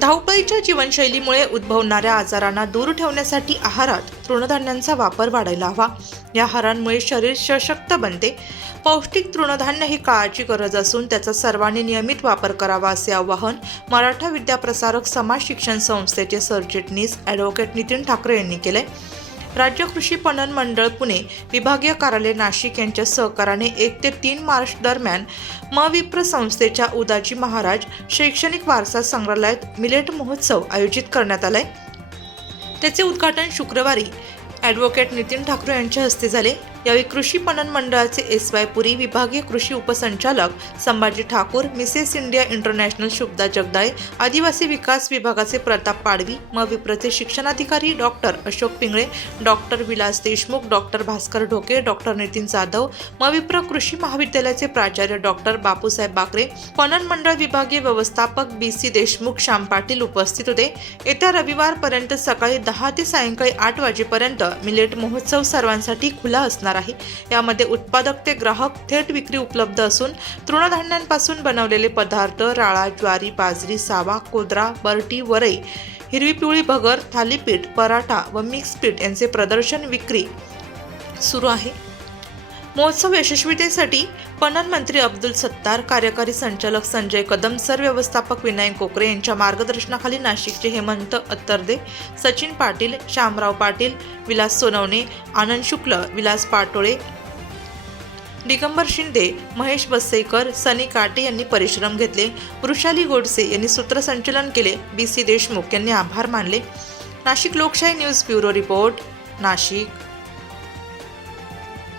धावपळीच्या जीवनशैलीमुळे उद्भवणाऱ्या आजारांना दूर ठेवण्यासाठी आहारात तृणधान्यांचा वापर वाढायला हवा. या आहारांमुळे शरीर सशक्त बनते. पौष्टिक तृणधान्य ही काळाची गरज असून त्याचा सर्वांनी नियमित वापर करावा असे आवाहन मराठा विद्याप्रसारक समाज शिक्षण संस्थेचे सरचिटणीस ॲडव्होकेट नितीन ठाकरे यांनी केले राज्य कृषी पणन मंडळ पुणे विभागीय कार्यालय नाशिक यांच्या सहकाराने एक ते तीन मार्च दरम्यान मविप्र संस्थेच्या उदाजी महाराज शैक्षणिक वारसा संग्रहालयात मिलेट महोत्सव आयोजित करण्यात आलाय. त्याचे उद्घाटन शुक्रवारी ॲडव्होकेट नितीन ठाकरे यांच्या हस्ते झाले. यावेळी कृषी पणन मंडळाचे एस वाय पुरी विभागीय कृषी उपसंचालक Sambhaji Thakur Mrs India international Shubhada Jagdale आदिवासी विकास विभागाचे प्रताप पाडवी मविप्रचे शिक्षणाधिकारी doctor Ashok Pingale doctor Vilas Deshmukh doctor Bhaskar Dhoke doctor Nitin Jadhav मविप्र कृषी महाविद्यालयाचे प्राचार्य डॉक्टर बापूसाहेब बाकरे पणन मंडळ विभागीय व्यवस्थापक बी सी देशमुख श्याम पाटील उपस्थित होते. येत्या रविवारपर्यंत सकाळी दहा ते सायंकाळी आठ वाजेपर्यंत मिलेट महोत्सव सर्वांसाठी खुला असणार आहे. यामध्ये उत्पादक ते ग्राहक थेट विक्री उपलब्ध असून तृणधान्यांपासून बनवलेले पदार्थ राळा ज्वारी बाजरी सावा कोदरा बरटी वरई हिरवी पिवळी भगर थालीपीठ पराठा व मिक्स पीठ यांचे प्रदर्शन विक्री सुरू आहे. महोत्सव यशस्वीतेसाठी पणन मंत्री अब्दुल सत्तार कार्यकारी संचालक संजय कदम सर व्यवस्थापक विनायक कोकरे यांच्या मार्गदर्शनाखाली नाशिकचे हेमंत अत्तरदे सचिन पाटील श्यामराव पाटील विलास सोनवणे आनंद शुक्ल विलास पाटोळे दिगंबर शिंदे महेश बस्सेकर सनी काटे यांनी परिश्रम घेतले. वृषाली गोडसे यांनी सूत्रसंचलन केले. बी सी देशमुख यांनी आभार मानले. नाशिक लोकशाही न्यूज ब्युरो रिपोर्ट नाशिक.